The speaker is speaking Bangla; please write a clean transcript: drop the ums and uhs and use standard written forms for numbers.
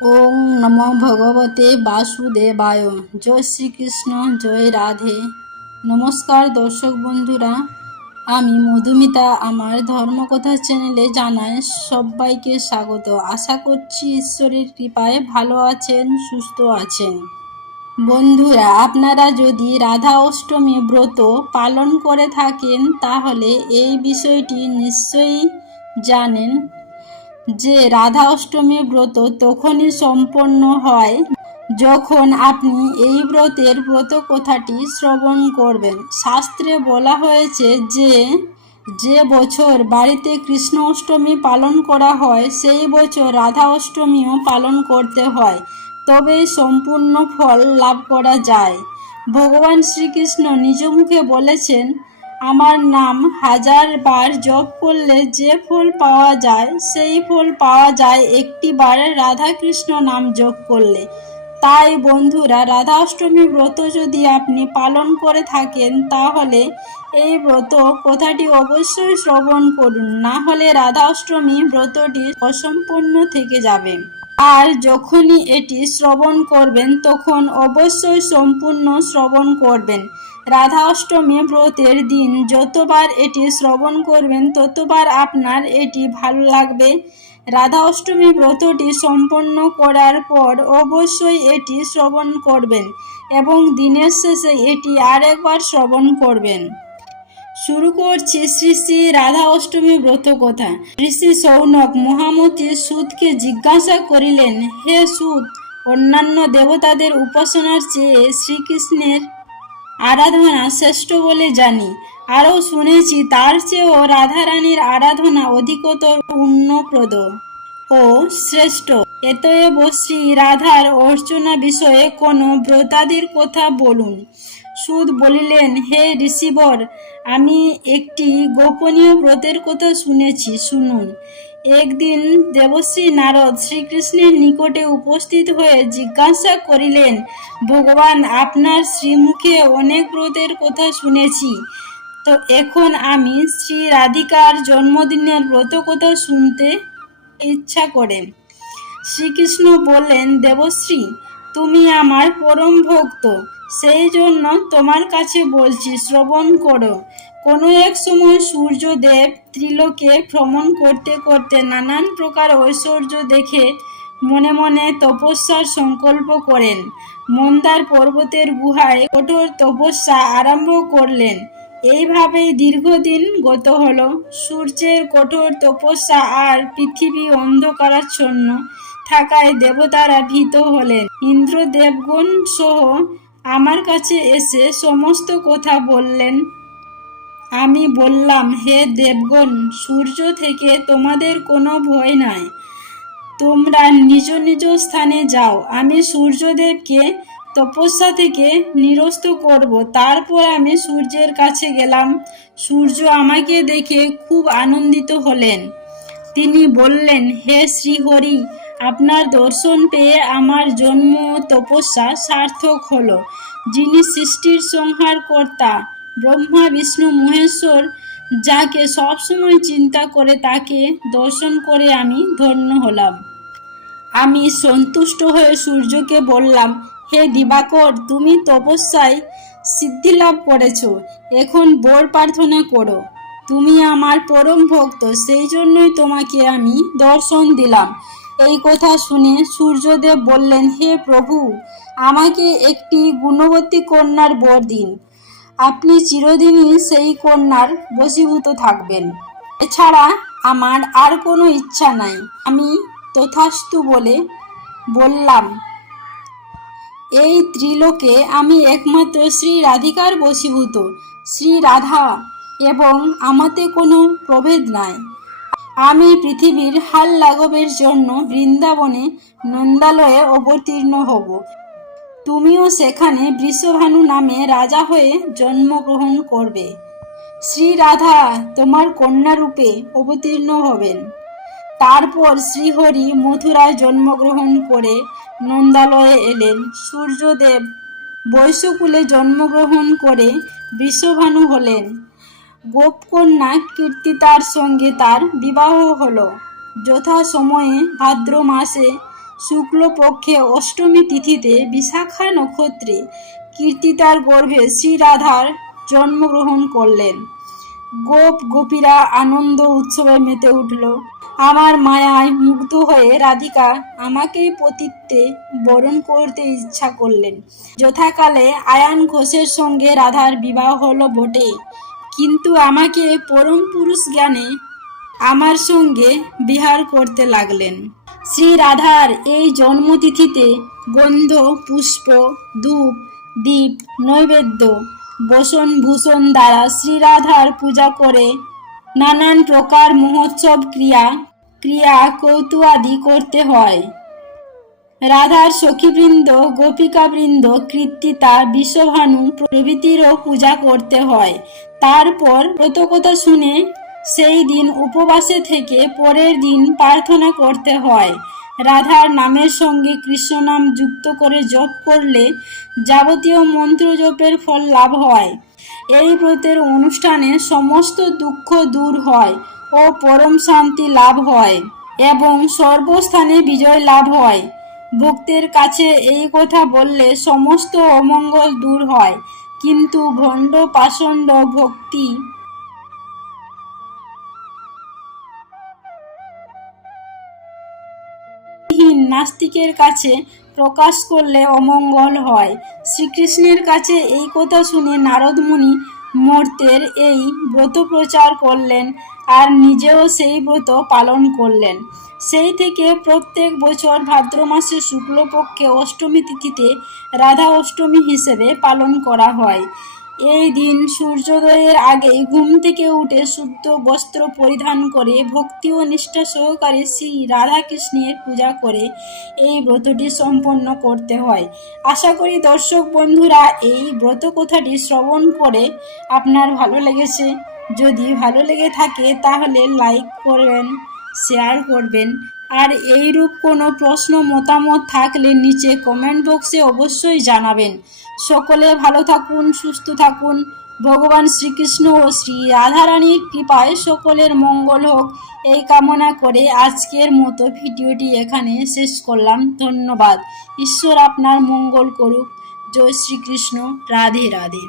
ওং নমো ভগবতে বাসুদেবায়। জয় শ্রীকৃষ্ণ, জয় রাধে। নমস্কার দর্শক বন্ধুরা, আমি মধুমিতা আমার ধর্মকথা চ্যানেলে জানাই সবাইকে স্বাগত। আশা করছি ঈশ্বরের কৃপায় ভালো আছেন, সুস্থ আছেন। বন্ধুরা, আপনারা যদি রাধা অষ্টমী ব্রত পালন করে থাকেন তাহলে এই বিষয়টি নিশ্চয়ই জানেন যে রাধা অষ্টমী ব্রত তখনই সম্পন্ন হয় যখন আপনি এই ব্রতের ব্রত কথাটি শ্রবণ করবেন। শাস্ত্রে বলা হয়েছে যে যে বছর বাড়িতে কৃষ্ণ অষ্টমী পালন করা হয় সেই বছর রাধা অষ্টমীও পালন করতে হয়, তবেই সম্পূর্ণ ফল লাভ করা যায়। ভগবান শ্রীকৃষ্ণ নিজ মুখে বলেছেন, আমার নাম 1000 বার জপ করলে যে ফল পাওয়া যায় সেই ফল পাওয়া যায় একটি বার রাধা কৃষ্ণ নাম জপ করলে। তাই বন্ধুরা, রাধা অষ্টমী ব্রত যদি আপনি পালন করে থাকেন তাহলে এই ব্রত কথাটি অবশ্যই শ্রবণ করুন, না হলে রাধা অষ্টমী ব্রতটি অসম্পূর্ণ থেকে যাবে। আর যখনই এটি শ্রবণ করবেন তখন অবশ্যই সম্পূর্ণ শ্রবণ করবেন। রাধা অষ্টমী ব্রতের দিন যতবার এটি শ্রবণ করবেন ততবার আপনার এটি ভালো লাগবে। রাধা অষ্টমী ব্রতটি সম্পন্ন করার পর অবশ্যই এটি শ্রবণ করবেন এবং দিনের শেষে এটি আরেকবার শ্রবণ করবেন। শুরু করছি শ্রী শ্রী রাধা অষ্টমী ব্রত কথা। ঋষি সৌনক মহামতি সুতকে জিজ্ঞাসা করিলেন, হে সুত, অন্যান্য দেবতাদের উপাসনার চেয়ে শ্রীকৃষ্ণের আরাধনা শ্রেষ্ঠ বলে জানি, আরও শুনেছি তার চেয়েও রাধারানীর আরাধনা অধিকতর পুণ্যপ্রদ ও শ্রেষ্ঠ। এতএব শ্রী রাধার অর্চনা বিষয়ে কোনো ব্রতাদির কথা বলুন। সুত বলিলেন, হে ঋষিবর, আমি একটি গোপনীয় ব্রতের কথা শুনেছি, শুনুন। একদিন দেবশ্রী নারদ শ্রীকৃষ্ণের নিকটে উপস্থিত হয়ে জিজ্ঞাসা করিলেন, ভগবান, আপনার শ্রীমুখে অনেক ব্রতের কথা শুনেছি, তো এখন আমি শ্রী রাধিকার জন্মদিনের ব্রত কথা শুনতে ইচ্ছা করে। শ্রীকৃষ্ণ বললেন, দেবশ্রী, তুমি আমার পরম ভক্ত, সেই জন্য তোমার কাছে বলছি, শ্রবণ করো। কোনো এক সময় সূর্যদেব ত্রিলোকে ভ্রমণ করতে করতে নানান প্রকার ঐশ্বর্য দেখে মনে মনে তপস্যার সংকল্প করেন। মন্দার পর্বতের গুহায় কঠোর তপস্যা আরম্ভ করলেন। এইভাবেই দীর্ঘদিন গত হল। সূর্যের কঠোর তপস্যা আর পৃথিবী অন্ধকারাচ্ছন্ন থাকায় দেবতারা ভীত হলেন। ইন্দ্র দেবগণ সহ আমার কাছে এসে সমস্ত কথা বললেন। আমি বললাম, হে দেবগণ, সূর্য থেকে তোমাদের কোনো ভয় নাই, তোমরা নিজ নিজ স্থানে যাও, আমি সূর্যদেবকে তপস্যা থেকে নিরস্ত করব। তারপর আমি সূর্যের কাছে গেলাম। সূর্য আমাকে দেখে খুব আনন্দিত হলেন। তিনি বললেন, হে শ্রীহরি, আপনার দর্শন পেয়ে আমার জন্ম তপস্যা সার্থক হলো। যিনি সৃষ্টির সংহার কর্তা ব্রহ্মা বিষ্ণু মহেশ্বর, যাকে সবসময় চিন্তা করে তাকে দর্শন করে আমি ধন্য হলাম। আমি সন্তুষ্ট হয়ে সূর্যকে বললাম, হে দিবাকর, তুমি তপস্যায় সিদ্ধিলাভ করেছ, এখন বর প্রার্থনা করো। তুমি আমার পরম ভক্ত, সেই জন্যই তোমাকে আমি দর্শন দিলাম। এই কথা শুনে সূর্যদেব বললেন, হে প্রভু, আমাকে একটি গুণবতী কন্যার বর দিন। আপনি চিরদিনই সেই কন্যার বশীভূত থাকবেন। এছাড়া আমার আর কোনো ইচ্ছা নাই। আমি তথাস্তু বলে বললাম, এই ত্রিলোকে আমি একমাত্র শ্রী রাধিকার বশীভূত। শ্রী রাধা এবং আমাতে কোনো প্রভেদ নাই। আমি পৃথিবীর হাল লাঘবের জন্য বৃন্দাবনে নন্দালয়ে অবতীর্ণ হব। তুমিও সেখানে বৃষভানু নামে রাজা হয়ে জন্মগ্রহণ করবে। শ্রী রাধা তোমার কন্যারূপে অবতীর্ণ হবেন। তারপর শ্রীহরি মথুরায় জন্মগ্রহণ করে নন্দালয়ে এলেন। সূর্যদেব বৈশ্যকুলে জন্মগ্রহণ করে বৃষভানু হলেন। গোপকন্যা কীর্তিতার সঙ্গে তার বিবাহ হল। যথা সময়ে ভাদ্র মাসে শুক্লপক্ষে অষ্টমী তিথিতে বিশাখা নক্ষত্রে কীর্তিতার গর্ভে শ্রী রাধার জন্মগ্রহণ করলেন। গোপীরা আনন্দ উৎসবে মেতে উঠল। আমার মায়ায় মুগ্ধ হয়ে রাধিকা আমাকেই পতিত্বে বরণ করতে ইচ্ছা করলেন। যথাকালে আয়ান ঘোষের সঙ্গে রাধার বিবাহ হলো বটে, কিন্তু আমাকে পরম পুরুষ জ্ঞানে আমার সঙ্গে বিহার করতে লাগলেন। শ্রী রাধার এই জন্মতিথিতে গন্ধ, পুষ্প, ধূপ, দীপ, নৈবেদ্য, বসন ভূষণ দ্বারা শ্রীরাধার পূজা করে নানান প্রকার মহোৎসব ক্রিয়া কৌতুকাদি করতে হয়। রাধার সখীবৃন্দ, গোপিকাবৃন্দ, কীর্তিতা, বিশ্বভানু প্রভৃতিরও পূজা করতে হয়। তারপর ব্রতকথা শুনে সেই দিন উপবাসে থেকে পরের দিন প্রার্থনা করতে হয়। রাধার নামের সঙ্গে কৃষ্ণ নাম যুক্ত করে জপ করলে যাবতীয় মন্ত্র জপের ফল লাভ হয়। এই ব্রতের অনুষ্ঠানে সমস্ত দুঃখ দূর হয় ও পরম শান্তি লাভ হয় এবং সর্বস্থানে বিজয় লাভ হয়। ভক্তের কাছে এই কথা বললে সমস্ত অমঙ্গল দূর হয়, কিন্তু ভণ্ড পাষণ্ড ভক্তি নাস্তিকের কাছে প্রকাশ করলে অমঙ্গল হয়। শ্রীকৃষ্ণের কাছে এই কথা শুনে নারদ মুনি মর্ত্যের এই ব্রত প্রচার করলেন আর নিজেও সেই ব্রত পালন করলেন। সেই থেকে প্রত্যেক বছর ভাদ্র মাসে শুক্লপক্ষে অষ্টমী তিথিতে রাধা অষ্টমী হিসেবে পালন করা হয়। এই দিন সূর্যোদয়ের আগেই ঘুম থেকে উঠে শুদ্ধ বস্ত্র পরিধান করে ভক্তি ও নিষ্ঠা সহকারে শ্রী রাধাকৃষ্ণের পূজা করে এই ব্রতটি সম্পন্ন করতে হয়। আশা করি দর্শক বন্ধুরা এই ব্রত কথাটি শ্রবণ করে আপনার ভালো লেগেছে। যদি ভালো লেগে থাকে তাহলে লাইক করবেন, শেয়ার করবেন, আর এইরূপ কোনো প্রশ্ন মতামত থাকলে নিচে কমেন্ট বক্সে অবশ্যই জানাবেন। সকলে ভালো থাকুন, সুস্থ থাকুন। ভগবান শ্রীকৃষ্ণ ও শ্রী রাধারানীর কৃপায় সকলের মঙ্গল হোক এই কামনা করে আজকের মতো ভিডিওটি এখানে শেষ করলাম। ধন্যবাদ। ঈশ্বর আপনার মঙ্গল করুক। জয় শ্রীকৃষ্ণ। রাধে রাধে।